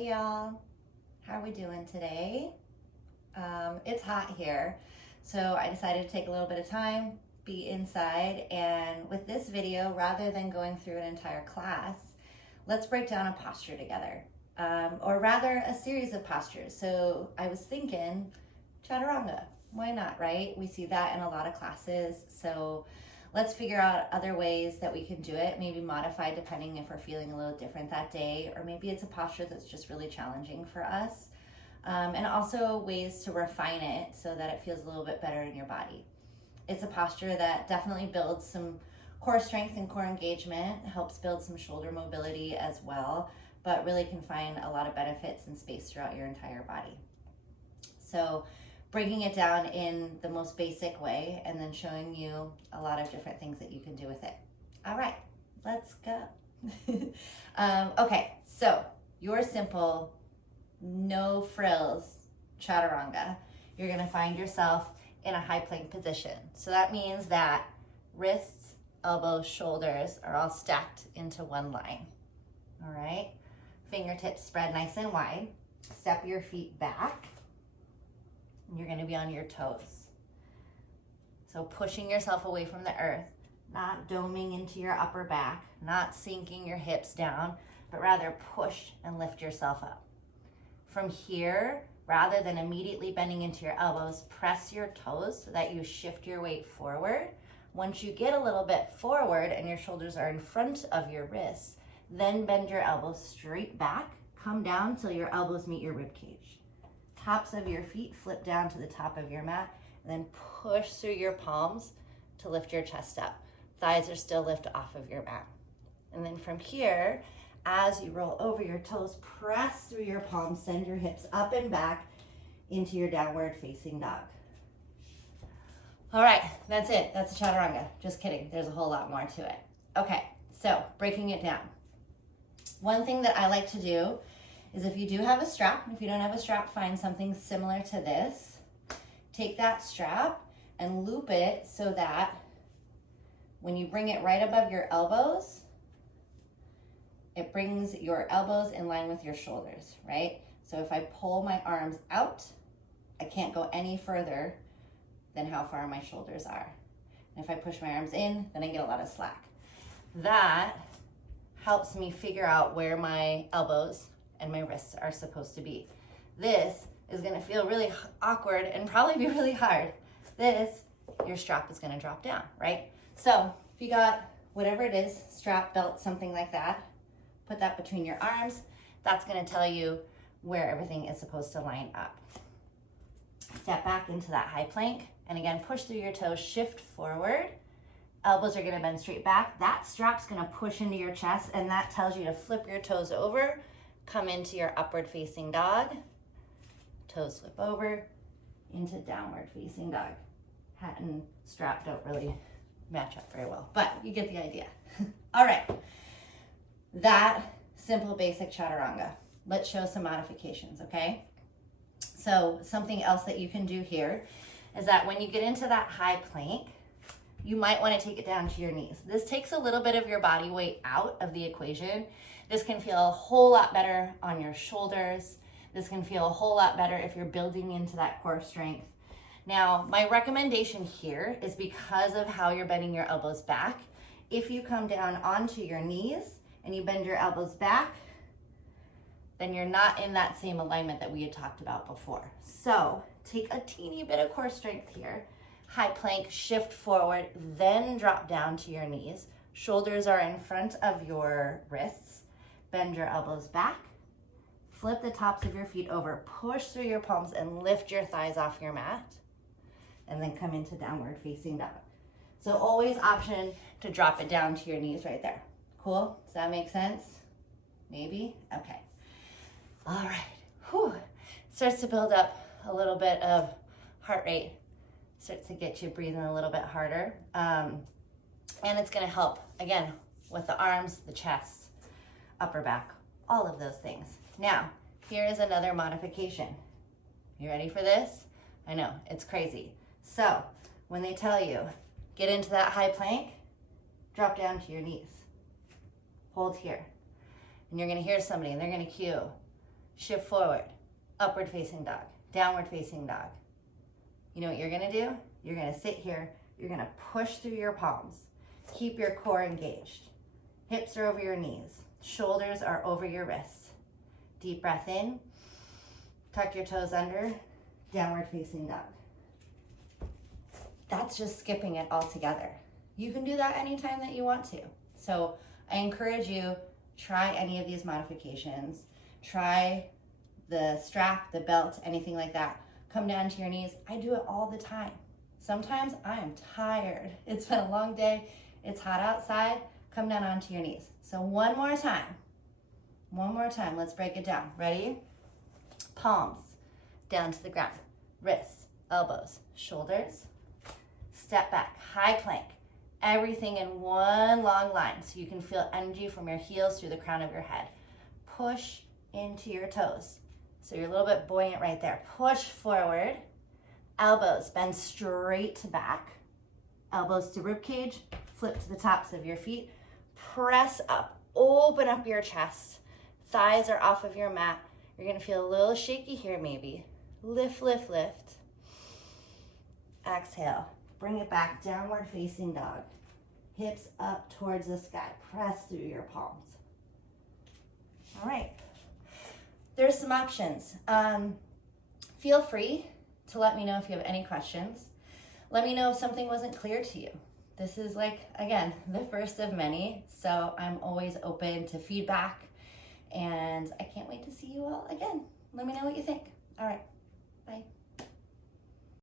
Hey y'all, how are we doing today? It's hot here, so I decided to take a little bit of time, be inside, and with this video, rather than going through an entire class, let's break down a posture together, or rather a series of postures. So I was thinking Chaturanga, why not, right? We see that in a lot of classes, so let's figure out other ways that we can do it, maybe modify depending if we're feeling a little different that day, or maybe it's a posture that's just really challenging for us. And also ways to refine it so that it feels a little bit better in your body. It's a posture that definitely builds some core strength and core engagement, helps build some shoulder mobility as well, but really can find a lot of benefits and space throughout your entire body. So breaking it down in the most basic way and then showing you a lot of different things that you can do with it. All right, let's go. Okay, so your simple, no frills chaturanga, you're gonna find yourself in a high plank position. So that means that wrists, elbows, shoulders are all stacked into one line. All right, fingertips spread nice and wide. Step your feet back. You're gonna be on your toes. So pushing yourself away from the earth, not doming into your upper back, not sinking your hips down, but rather push and lift yourself up. From here, rather than immediately bending into your elbows, press your toes so that you shift your weight forward. Once you get a little bit forward and your shoulders are in front of your wrists, then bend your elbows straight back, come down till your elbows meet your rib cage. Tops of your feet flip down to the top of your mat, and then push through your palms to lift your chest up. Thighs are still lifted off of your mat. And then from here, as you roll over your toes, press through your palms, send your hips up and back into your downward facing dog. All right, that's it. That's a chaturanga. Just kidding. There's a whole lot more to it. Okay, so breaking it down. One thing that I like to do is if you do have a strap, if you don't have a strap, find something similar to this. Take that strap and loop it so that when you bring it right above your elbows, it brings your elbows in line with your shoulders, right? So if I pull my arms out, I can't go any further than how far my shoulders are. And if I push my arms in, then I get a lot of slack. That helps me figure out where my elbows and my wrists are supposed to be. This is gonna feel really awkward and probably be really hard. This, your strap is gonna drop down, right? So if you got whatever it is, strap, belt, something like that, put that between your arms. That's gonna tell you where everything is supposed to line up. Step back into that high plank, and again, push through your toes, shift forward. Elbows are gonna bend straight back. That strap's gonna push into your chest, and that tells you to flip your toes over, come into your upward facing dog, toes flip over into downward facing dog. Hat and strap don't really match up very well, but you get the idea. All right, that simple basic chaturanga. Let's show some modifications, okay? So something else that you can do here is that when you get into that high plank, you might want to take it down to your knees. This takes a little bit of your body weight out of the equation. This can feel a whole lot better on your shoulders. This can feel a whole lot better if you're building into that core strength. Now, my recommendation here is because of how you're bending your elbows back, if you come down onto your knees and you bend your elbows back, then you're not in that same alignment that we had talked about before. So take a teeny bit of core strength here. High plank, shift forward, then drop down to your knees. Shoulders are in front of your wrists. Bend your elbows back. Flip the tops of your feet over. Push through your palms and lift your thighs off your mat. And then come into downward facing dog. So always option to drop it down to your knees right there. Cool? Does that make sense? Maybe? Okay. All right. Whew. Starts to build up a little bit of heart rate. Starts to get you breathing a little bit harder. And it's gonna help, again, with the arms, the chest, upper back, all of those things. Now, here is another modification. You ready for this? I know, it's crazy. So, when they tell you, get into that high plank, drop down to your knees. Hold here. And you're gonna hear somebody and they're gonna cue, shift forward, upward facing dog, downward facing dog. You know what you're gonna do? You're gonna sit here, you're gonna push through your palms. Keep your core engaged. Hips are over your knees, shoulders are over your wrists. Deep breath in, tuck your toes under, downward facing dog. That's just skipping it all together. You can do that anytime that you want to. So I encourage you, try any of these modifications. Try the strap, the belt, anything like that. Come down to your knees. I do it all the time. Sometimes I am tired. It's been a long day. It's hot outside. Come down onto your knees. So one more time. One more time. Let's break it down. Ready? Palms down to the ground. Wrists, elbows, shoulders. Step back, high plank. Everything in one long line so you can feel energy from your heels through the crown of your head. Push into your toes. So you're a little bit buoyant right there. Push forward. Elbows bend straight to back. Elbows to rib cage. Flip to the tops of your feet. Press up. Open up your chest. Thighs are off of your mat. You're gonna feel a little shaky here maybe. Lift, lift, lift. Exhale. Bring it back, downward facing dog. Hips up towards the sky. Press through your palms. All right. There's some options. Feel free to let me know if you have any questions. Let me know if something wasn't clear to you. This is again, the first of many, so I'm always open to feedback, and I can't wait to see you all again. Let me know what you think. All right, bye.